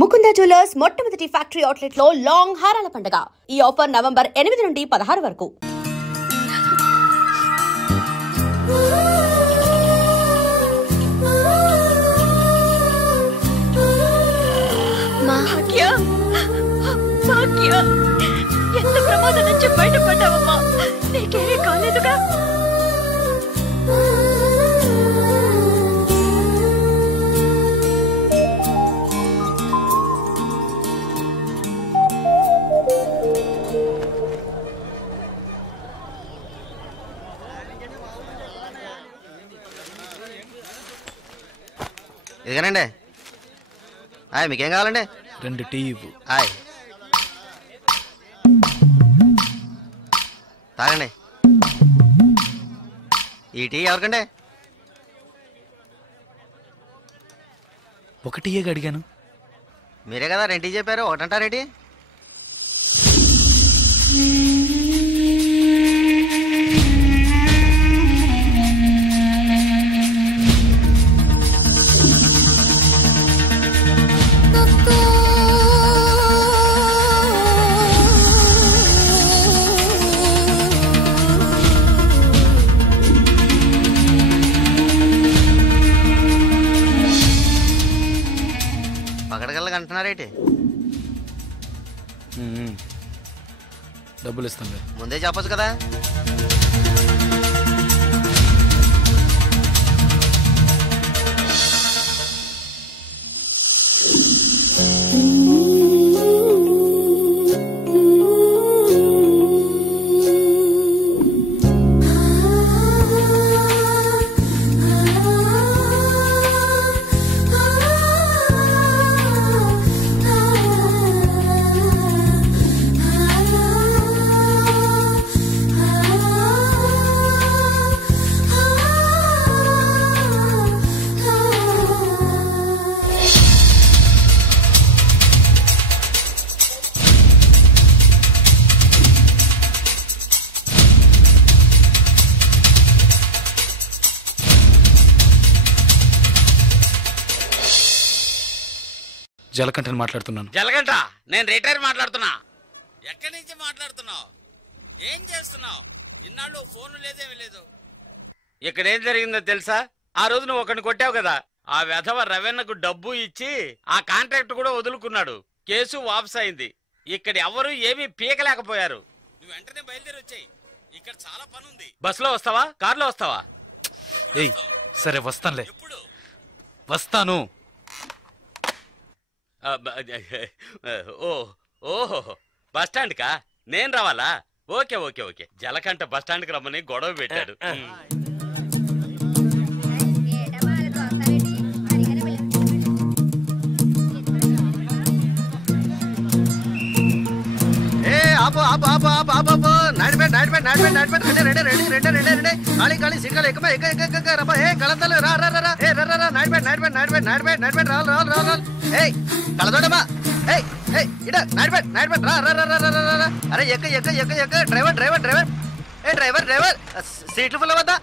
Mukunda jewellers మొట్టమొదటి factory outlet లో long హారాల పండుగ. ఈ ఆఫర్ నవంబర్ 8 నుండి 16 వరకు. ఎంత ప్రమాదం నుంచి బయటపడ్డావమ్మా? నీకేమీ కాలేదుగా? ఇదిగానండి. మీకేం కావాలండి? 2 టీ ఇవ్వు. తాగండి. ఈ టీ ఎవరికండి? 1 టీయే అడిగాను. మీరే కదా 2 టీ చెప్పారు, ఒకటంటారేటి? పకడగల్లగా అంటున్నారేటి? డబ్బులు ఇస్తాను. ముందే చెప్పచ్చు కదా. జలకంఠని మాట్లాడుతున్నాను. జలకంఠ, నేను రిటైర్ మాట్లాడుతున్నా. ఎక్కడి నుంచి మాట్లాడుతున్నావు? ఏం చేస్తున్నావు? ఇన్నాళ్ళు ఫోన్ లేదేమీ లేదు. ఇక్కడ ఏం జరిగిందో తెలుసా? ఆ రోజు నువ్వు ఒకరిని కొట్టావు కదా, ఆ వెధవ రవెన్నకు డబ్బు ఇచ్చి ఆ కాంట్రాక్ట్ కూడా వదులుకున్నాడు. కేసు వాపస్ అయింది. ఇక్కడ ఎవరు ఏమీ పీకలేకపోయారు. నువ్వు వెంటనే బయలుదేరి వచ్చాయి. ఇక్కడ చాలా పని ఉంది. బస్సులో వస్తావా, కారులో వస్తావా? ఏయ్ సరే వస్తానులే. ఎప్పుడు వస్తాను. ఓహో బస్టాండ్ కా నేను రావాలా? Okay okay okay. Jalakantha bus stand కి రమ్మని గొడవ పెట్టాడు. ఖాళీ సిగ్గాలు ఎక్కువ కళంతలు కళదోడమ్మా. అరే ఎక్క ఎక్క ఎక్క ఎక్క. Driver driver driver driver driver సీట్లు ఫుల్ అవద్దా?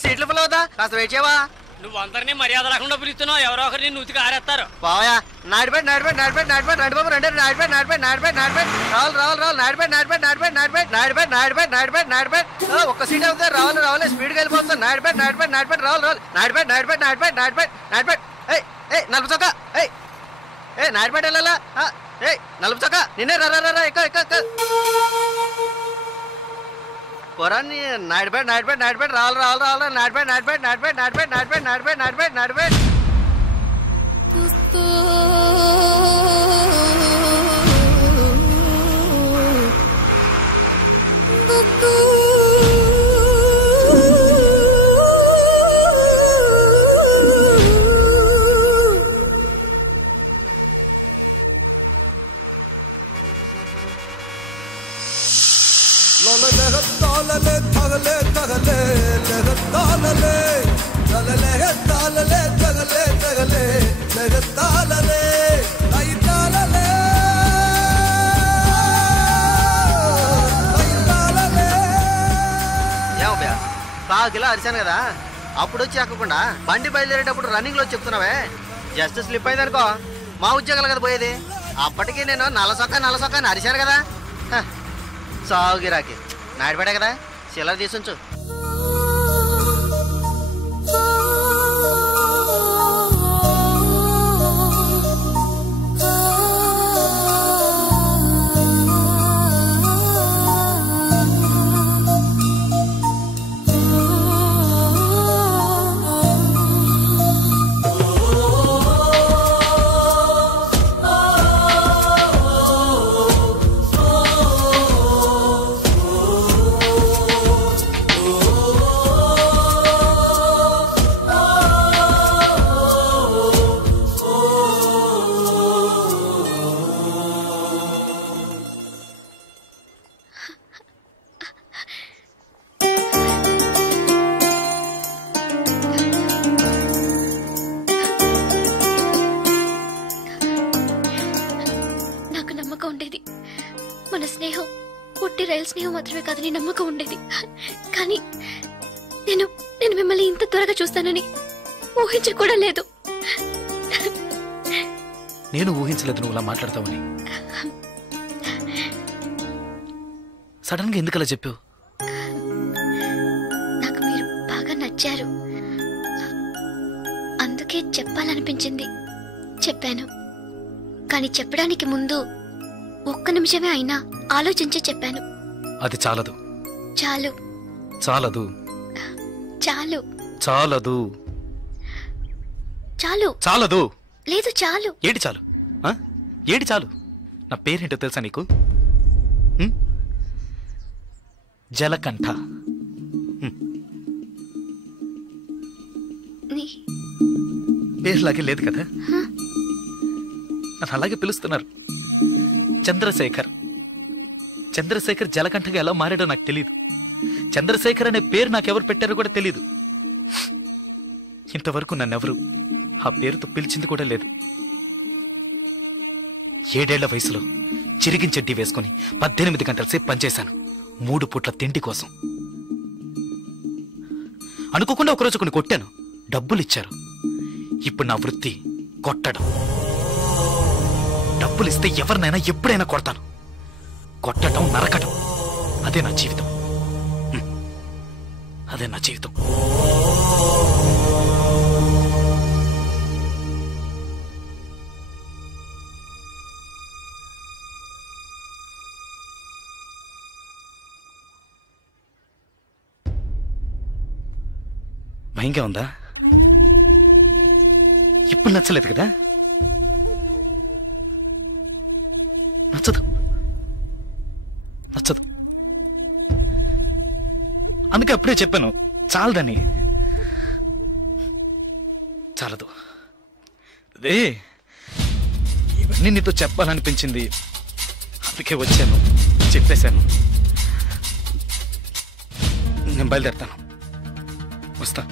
సీట్లు ఫుల్ అవద్దా? కాస్త వెయిట్ చేయవా? నువ్వు అందరినీ మర్యాద రాకుండా పిలుస్తున్నావు. ఎవరో ఒకరిని నూతికి ఆరేస్తారు. బావయా నాడిపెట్ నాడిపెట్ నాడిపెట్ నాడిపెట్ నాడి బాబు రండి. నాడిపెట్ నాడిపెట్ నాడిపెట్ నాడిపెట్ రావాలి రావాలి రావాలి. నాడిపెట్ నాడిపెట్ నాడిపెట్ నాడిపెట్ నాడిపెట్ నాడిపెట్ నాడిపెట్ నాడిపెట్. ఒక్క సీట్ అవుతుంది. రావాలి రావాలి. స్పీడ్గా వెళ్ళిపోతుంది. నాడిపెట్ నాడిపెట్ నాడిపెట్ రావాలి రావాలి. నాడిపెట్ నాడిపెట్ నాడిపెట్ నాడిపెట్ నాడిపెట్. నలుపు చొక్క. నాడిపెట్ వెళ్ళాలా? నలుపు చొక్క నిన్నే రా. ఎక్క ఎక్క ఎక్క. పొరాన్ని నాడిపెట్ నాడిపెట్ నాడిపెట్ రావాలి రావాలి రావాలి. నాడిపెట్ నాడిపెట్ నాడిపెట్ నాడిపెట్ నాడిపెట్ నాడిపెట్ నాడిపెట్ నాడిపెట్. కిలో అరిశాను కదా, అప్పుడు వచ్చి ఎక్కకుండా బండి బయలుదేరేటప్పుడు రన్నింగ్ లో చెప్తున్నావే. జస్ట్ స్లిప్ అయింది అనుకో, మా ఉద్యోగాలు కదా పోయేది. అప్పటికి నేను నల్ల సొక్క అని అరిశాను కదా. సాగు గిరాకి నాడిపడే కదా, చిల్లర తీసుంచు. మన స్నేహం పుట్టి రైలు స్నేహం మాత్రమే కాదని నమ్మకం ఉండేది. కానీ నేను మిమ్మల్ని ఇంత త్వరగా చూస్తానని ఊహించి కూడా లేదు. నేను ఊహించలేదు నువ్వు ఇలా మాట్లాడతావని. సడన్ గా ఎందుకు అలా చెప్పావు? నాకు మీరు బాగా నచ్చారు, అందుకే చెప్పాలనిపించింది. చెప్పాను. కానీ చెప్పడానికి ముందు ఒక్క నిమిషమే అయినా ఆలోచించి చెప్పాను. అది చాలదు. చాలు. చాలదు. చాలు. చాలదు. చాలు. చాలదు. లేదు చాలు. ఏటి చాలు? ఏటి చాలు? నా పేరేంటో తెలుసా నీకు? జలకంఠ. పేరులాగే లేదు కదా, నన్ను అలాగే పిలుస్తున్నారు. చంద్రశేఖర్. చంద్రశేఖర్ జలకంఠగా ఎలా మారాడో నాకు తెలీదు. చంద్రశేఖర్ అనే పేరు నాకెవరు పెట్టారో కూడా తెలీదు. ఇంతవరకు నన్నెవరు ఆ పేరుతో పిలిచింది కూడా లేదు. 7 ఏళ్ల వయసులో చిరిగించెడ్డి వేసుకుని 18 గంటల సేపు పనిచేశాను 3 పూట్ల తిండి కోసం. అనుకోకుండా ఒకరోజు కొన్ని కొట్టాను, డబ్బులు ఇచ్చారు. ఇప్పుడు నా వృత్తి కొట్టడం. డబ్బులు ఇస్తే ఎవరినైనా ఎప్పుడైనా కొడతాను. కొట్టడం, నరకడం, అదే నా జీవితం. అదే నా జీవితం. భయంగా ఉందా? ఇప్పుడు నచ్చలేదు కదా? నచ్చదు. నచ్చదు. అందుకే అప్పుడే చెప్పాను చాలదని. చాలదు. అదే ఇవన్నీ నీతో చెప్పాలనిపించింది, అందుకే వచ్చాను, చెప్పేశాను. నేను బయలుదేరుతాను. వస్తా.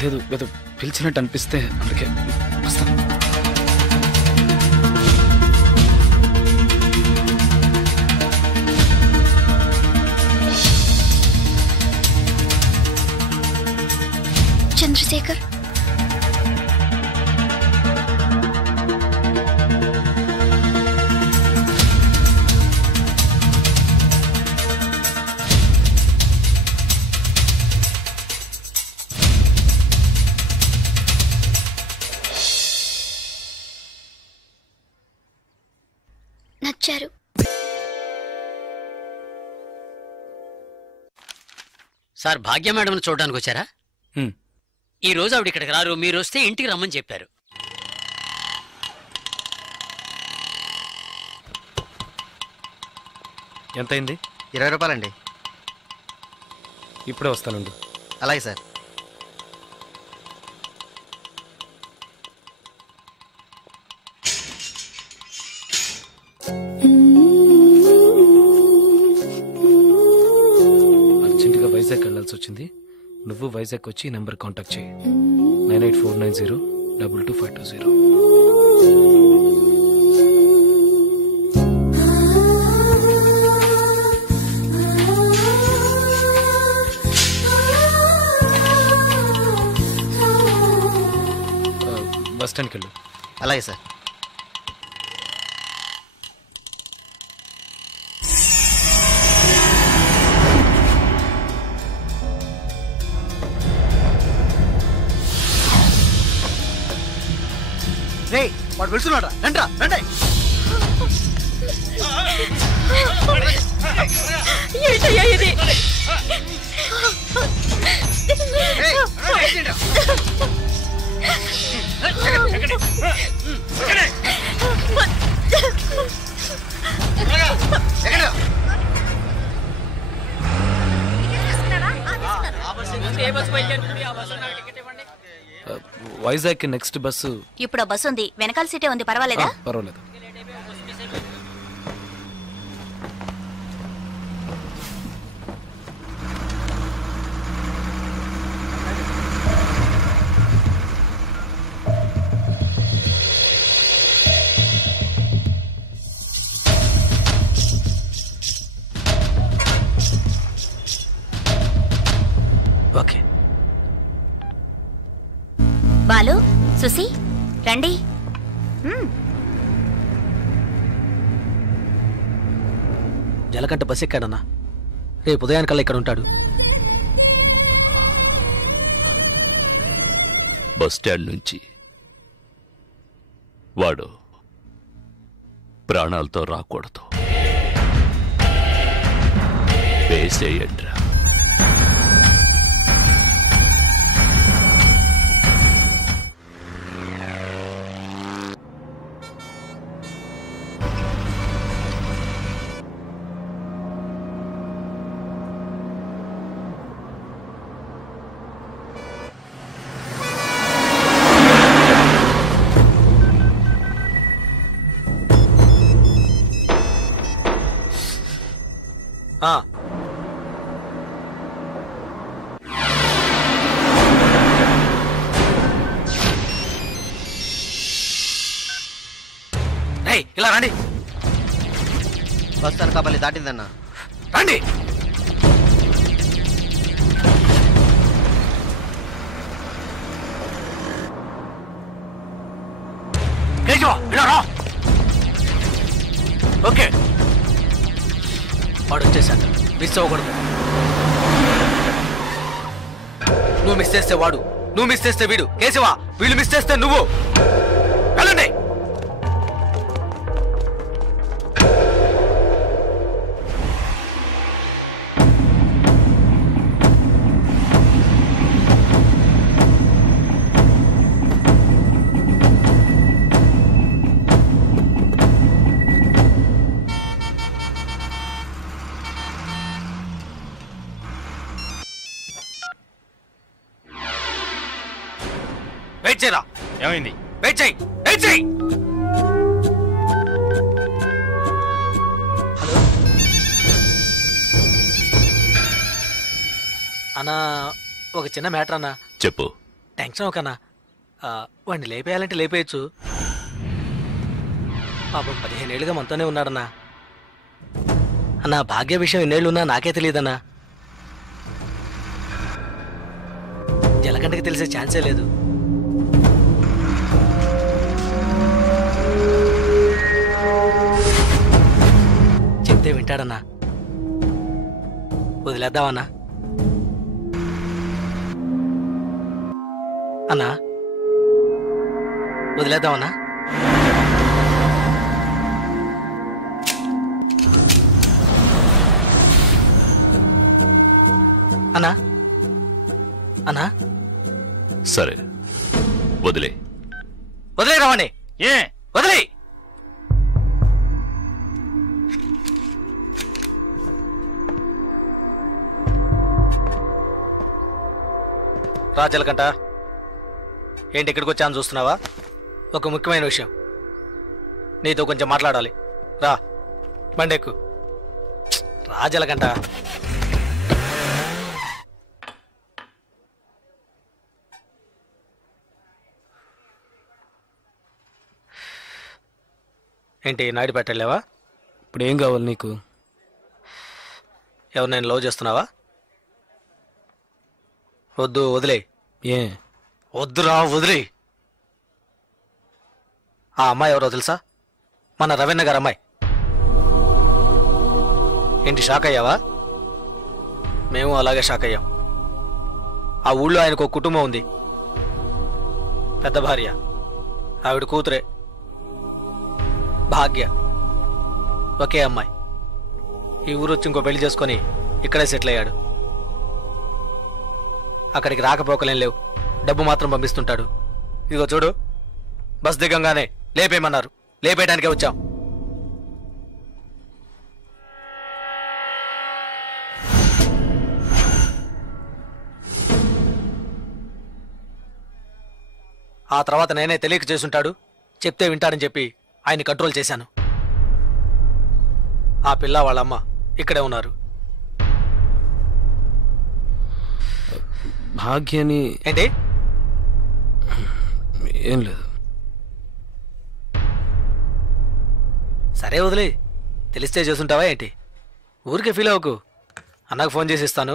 లేదు ఏదో పిలిచినట్టు అనిపిస్తే అందుకే వస్తా. చంద్రశేఖర్, నచ్చారు. సార్, భాగ్య మేడం చూడడానికి వచ్చారా? ఈ రోజు ఆవిడ ఇక్కడికి రారు, మీరు వస్తే ఇంటికి రమ్మని చెప్పారు. ఎంతైంది? 20 రూపాయలండి. ఇప్పుడే వస్తానండి. అలాగే సార్. అర్జెంటుగా వైజాగ్ వెళ్ళాల్సి వచ్చింది. నువ్వు వైజాగ్ వచ్చి ఈ నెంబర్ కాంటాక్ట్ చేయి. 9849022520. బస్ స్టాండ్కి వెళ్ళు. అలాగే సార్. రే వాడు వెళ్తున్నాడు రా, రండి రండి. Vizag next bus. ఇప్పుడు బస్సు ఉంది, వెనకాల సీటే ఉంది, పర్వాలేదా? పర్వాలేదు. ఓకే. బాలు, సుసి, రండి. జలకంట బస్ ఎక్కాడన్నా, రేపు ఉదయానికల్లా ఇక్కడ ఉంటాడు. బస్ స్టాండ్ నుంచి వాడు ప్రాణాలతో రాకూడదు. వేసేయండ్రా. ఇలా రండి. బస్ అనకాపల్లి దాటిందన్నా. రండి. ఓకే, వాడు వచ్చేసాడు. మిస్ అవ్వకూడదు. నువ్వు మిస్ చేస్తే వాడు, నువ్వు మిస్ చేస్తే వీడు. కేశవా, వీళ్ళు మిస్ చేస్తే నువ్వు. వెళ్ళండి. వెయిట్ చేయరా. ఏమైంది? వెయిట్ చేయి, వెయిట్ చేయి. హలో అన్నా, ఒక చిన్న మ్యాటర్ అన్నా. చెప్పు. టెన్షన్ ఒకన్నా, వాడిని లేపేయాలంటే లేపేయచ్చు. పాపం 15 ఏళ్ళుగా మనతోనే ఉన్నాడన్నా. అన్నా, భాగ్య విషయం ఎన్నేళ్ళున్నా నాకే తెలియదన్నా. జలకంటకి తెలిసే ఛాన్సే లేదు. చెప్తే వింటాడన్నా. వదిలేద్దామన్నా. అన్నా, వదిలేద్దామన్నా. అన్నా, అన్నా. సరే, వదిలే. వదిలే రావండి. ఏ వదిలే. రాజలకంట, ఏంటి ఇక్కడికి వచ్చాను చూస్తున్నావా? ఒక ముఖ్యమైన విషయం నీతో కొంచెం మాట్లాడాలి. రా, బండెక్కు. రాజలకంట. ఏంటి నాయుడు పెట్టలేవా? ఇప్పుడు ఏం కావాలి నీకు? ఎవరు నేను లవ్ చేస్తున్నావా? వద్దు, వదిలే. ఏ వద్దురా, వదిలే. ఆ అమ్మాయి ఎవరో తెలుసా? మన రవీణ గారు అమ్మాయి. ఏంటి షాక్ అయ్యావా? మేము అలాగే షాక్ అయ్యాం. ఆ ఊళ్ళో ఆయనకు ఒక కుటుంబం ఉంది, పెద్ద భార్య, ఆవిడ కూతురే భాగ్య, ఒకే అమ్మాయి. ఈ ఊరు వచ్చి ఇంకో పెళ్లి చేసుకొని ఇక్కడే సెటిల్ అయ్యాడు. అక్కడికి రాకపోకలేం లేవు, డబ్బు మాత్రం పంపిస్తుంటాడు. ఇదిగో చూడు, బస్ దిగంగానే లేపేయమన్నారు, లేపేయడానికే వచ్చాం. ఆ తర్వాత నేనే తెలియక చేసుంటాడు, చెప్తే వింటారని చెప్పి ఆయన్ని కంట్రోల్ చేశాను. ఆ పిల్ల వాళ్ళమ్మ ఇక్కడే ఉన్నారు. భాగ్యని ఏంటి? ఏం లేదు. సరే వదిలే, తెలిస్తే చేసుంటావా ఏంటి? ఊరికే ఫీల్ అవ్వకు. అన్నకు ఫోన్ చేసి ఇస్తాను,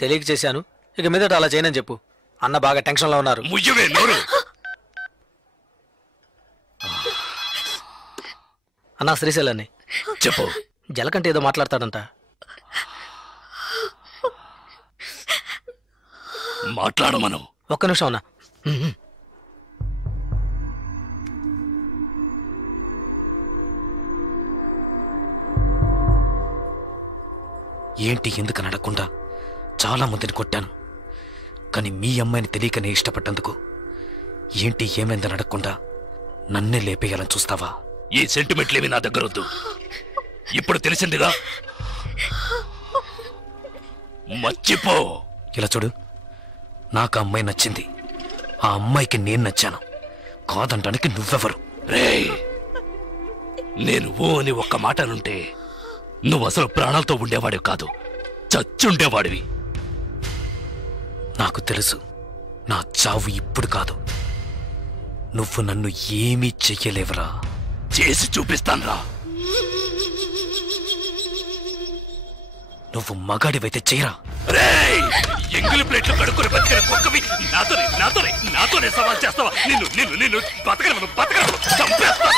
తెలియక చేశాను, ఇక మీదట అలా చేయనని చెప్పు. అన్న బాగా టెన్షన్లో ఉన్నారు. అన్నా శ్రీశైలాన్ని చెప్పు. జలకంటే ఏదో మాట్లాడతాడంట. మాట్లాడమను. ఒక్క నిమిషం అన్నా. ఏంటి ఎందుకు నడకుండా చాలా మందిని కొట్టాను, కానీ మీ అమ్మాయిని తెలియకనే ఇష్టపడ్డందుకు ఏంటి ఏమైందని అడగకుండా నన్నే లేపేయాలని చూస్తావా? ఈ సెంటిమెంట్లేవి నా దగ్గర వద్దు. ఇప్పుడు తెలిసిందిగా, మర్చిపో. ఇలా చూడు, నాకు ఆ అమ్మాయి నచ్చింది, ఆ అమ్మాయికి నేను నచ్చాను. కాదంటానికి నువ్వెవరు? రేయ్, నేను ఓ అని ఒక్క మాట అనుంటే నువ్వు అసలు ప్రాణాలతో ఉండేవాడివి కాదు, చచ్చుండేవాడివి. నాకు తెలుసు, నా చావు ఇప్పుడు కాదు. నువ్వు నన్ను ఏమీ చెయ్యలేవరా. చేసి చూపిస్తాన్రా. నువ్వు మగాడివైతే చేయరా. రేయ్, ఎంగిలి ప్లేట్లు కడుక్కుని బతికిన కుక్కవి నాతోనే సవాల్ చేస్తావా? నిన్ను బతకను చంపేస్తా.